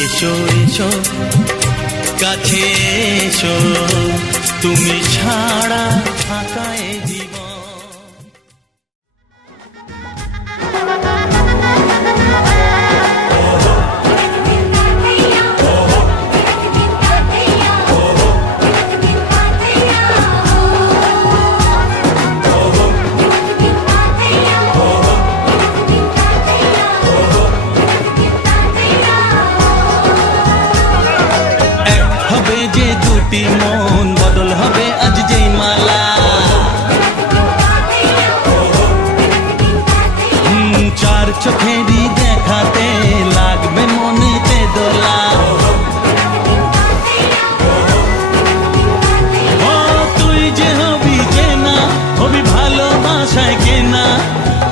এসো এসো কাছে এসো, তুমি ছাড়া ফাঁকা এ জীবন। মন বদল হবে আজ যেই মালা, চার চোখেরই দেখাতে লাগবে মনেতে দোলা। ও তুই যে হবি চেনা, হবি ভালোবাসায় কেনা,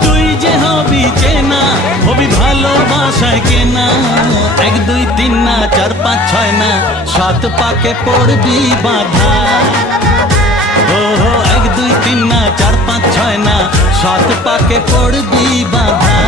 তুই যে হবি চেনা, হবি ভালোবাসায় কেনা। 1 2 3 না 4 5 6 না 7 পাকে পড়বি বাধা। ও 1 2 3 না 4 5 6 না 7 পাকে পড়বি বাধা।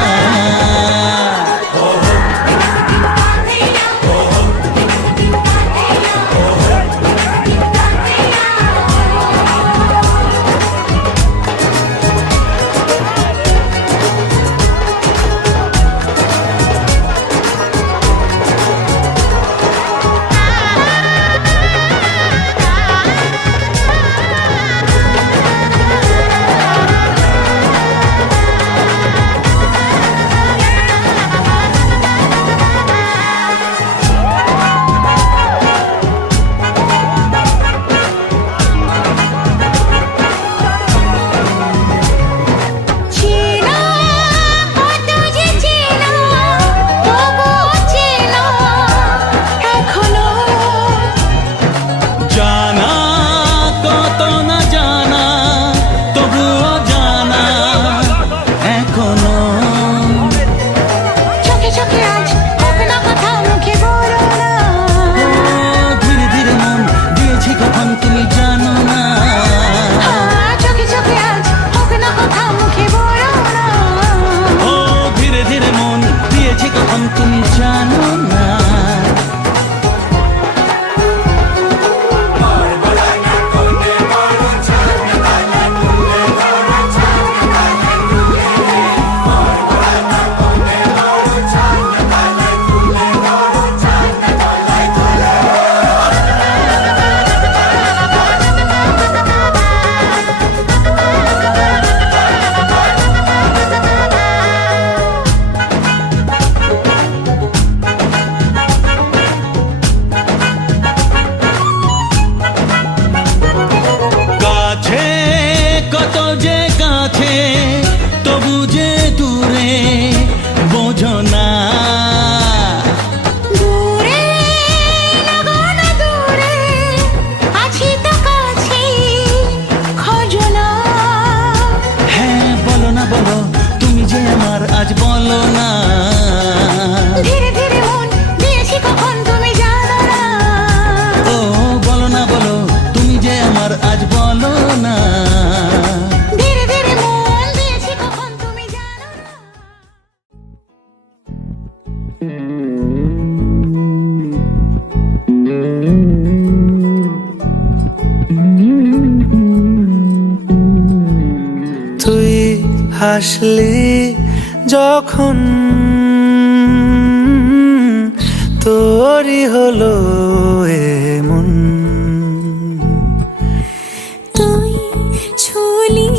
হাসলি যখন তোরই হলো এমন, তুই ছুলি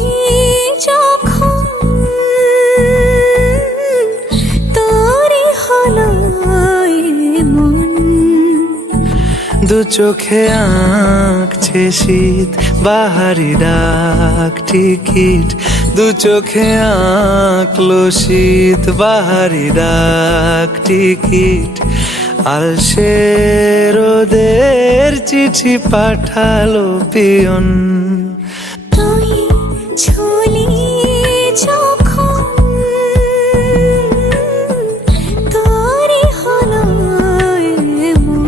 যখন তোরই হলো এমন। দু চোখে আঁকছে শীত বাহারি ডাক টিকিট, দু চোখে আঁকলো শীত বাহারি ডাক টিকিট। আলসে রোদের চিঠি পাঠালো পিয়ন, তুই ছুলি যখন তোরই হলো এমন।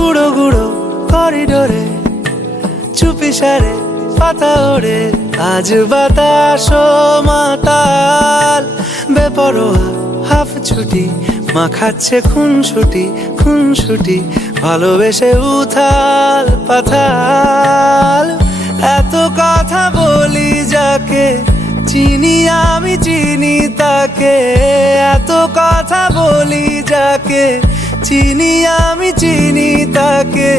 গুঁড়ো গুঁড়ো করিডোরে চুপি সারে পাতা ওড়ে, আজ বাতাস মাতাল বেপরোয়া হাফ ছুটি, মাখাচ্ছে খুনসুটি ভালোবেসে উথাল পাথাল। এত কথা বলি যাকে চিনি আমি চিনি তাকে, এত কথা বলি যাকে চিনি আমি চিনি তাকে।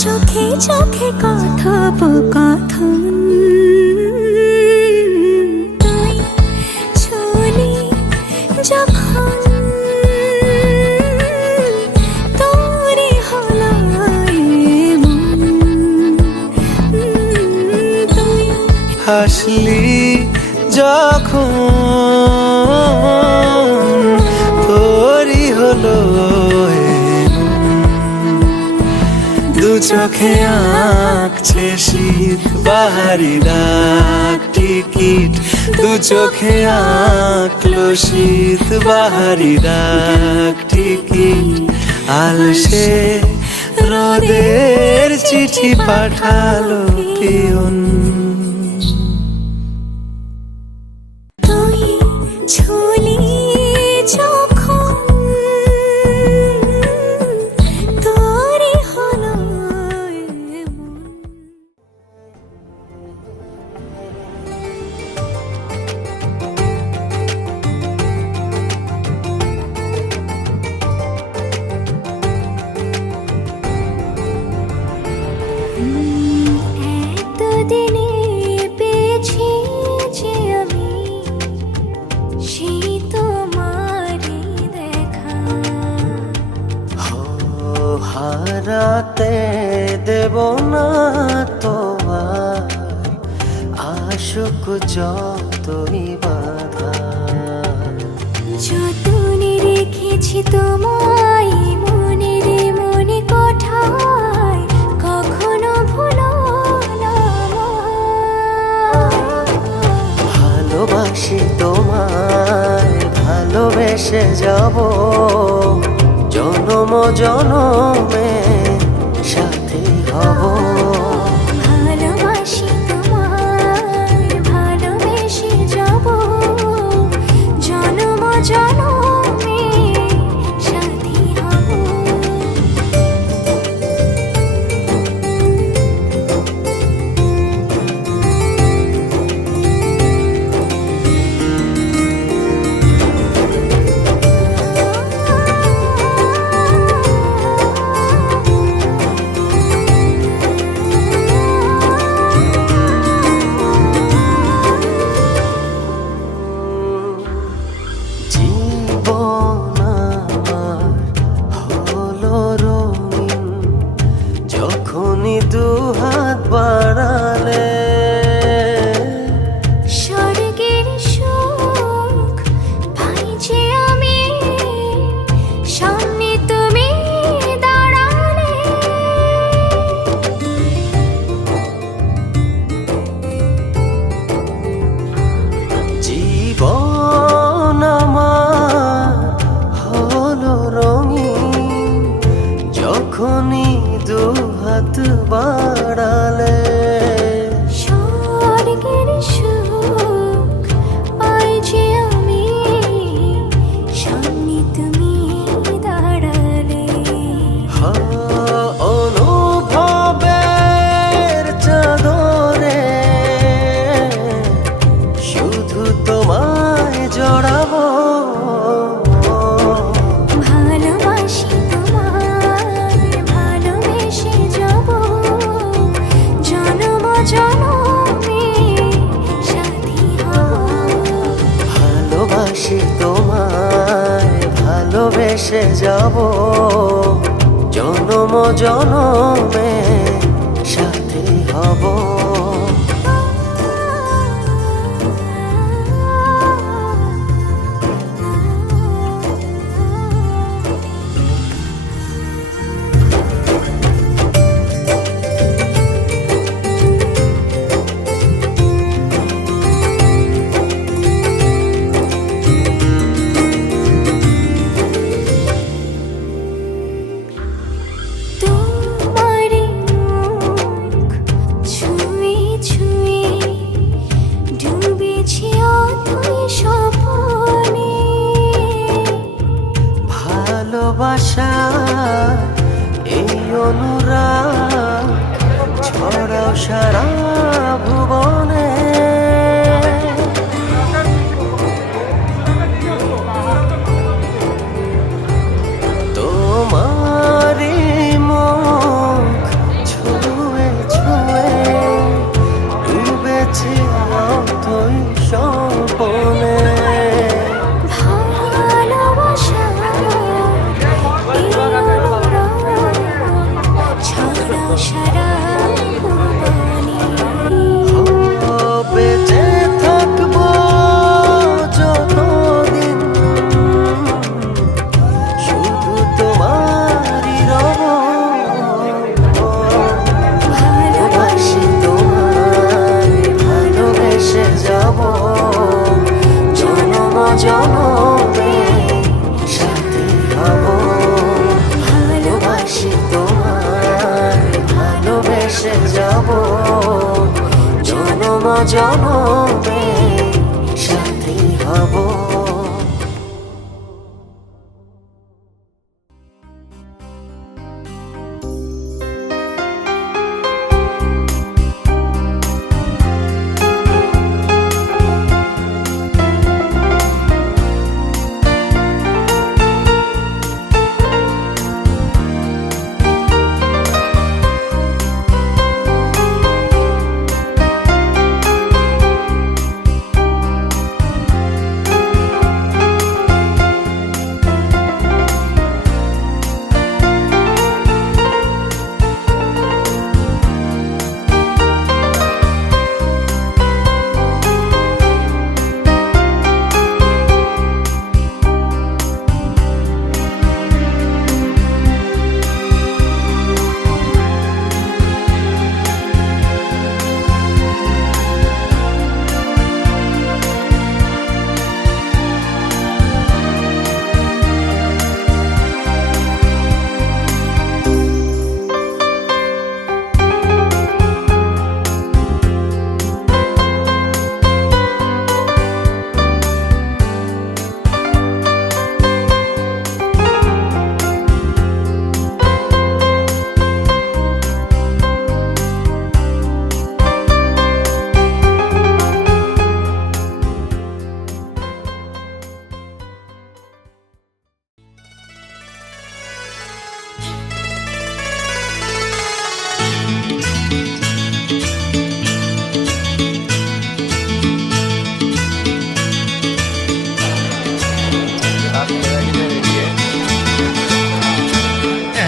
চোখে চোখে কথোপকথন, তুই ছুলি যখন তোরে হলো এমন, তুই হাসলি যখন তোরই হলো দু চোখে আঁকছে শীত বাহারি ডাক টিকিট, দু চোখে আঁকলো শীত বাহারি ডাক টিকিট। আলসে রোদের চিঠি পাঠালো পিয়ন। তুই ছুলি যখন তোরে হলো এমন। এতদিনে পেয়েছি যে আমি সেই তোমারই দেখা, হারাতে দেব না তোমার আশুক যতই বাধা। যতনে রেখেছি তোমায় মনে কোঠায়, কখনো ভুলো না ভালোবাসি তোমায় ভালোবেসে যাব, জনম জনমে সাথী হব। ভালোবাসি তোমায় ভালোবেসে যাব, জনম জনমে সাথী হব। জীবন আমার হলো রঙিন যখনই দুহাত বাড়ালে, স্বর্গের সুখ পাই যে আমি সামনে তুমি দাঁড়ালে। জীবন আমার হলো রঙিন যখনই দুহাত বাড়ালে, স্বর্গের সুখ পাই যে আমি সামনে তুমি দাঁড়ালে। অনুভবের চাদরে শুধু তোমায় জড়াবো। ভালোবাসি তোমায় ভালোবেসে যাব, জনম জনমে সাথী হব। ভালোবাসি তোমায় ভালোবেসে যাব, জনম জনমে সাথী হব। তুই সারা ভুবনে। তোমারি মুখ ছুঁয়ে ছুঁয়ে ডুবেছি অথই স্বপনে। ভালোবাসা এই অনুরাগ ছড়াও সারা ভুবনে। বেঁচে থাকবো যতদিন শুধু তোমারই রব। ভালোবাসি তোমায় ভালোবেসে যাব জনম জনমে সাথী হব। ভালোবাসি তোমায় ভালোবেসে যাব জনম জনমে সাথী হব।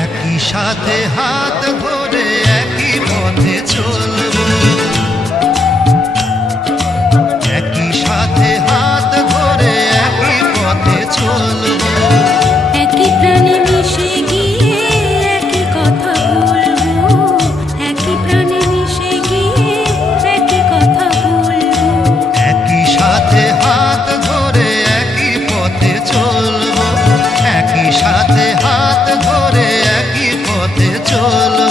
একই সাথে হাত ধরে একই পথে চলবো, একই সাথে হাত ধরে একই পথে চলবো। একই প্রাণে মিশে গিয়ে একই কথা বলবো, একই প্রাণে মিশে গিয়ে একই কথা বলবো। একই সাথে হাত ধরে একই পথে চলবো, একই সাথে হাত ধরে একই পথে চলবো।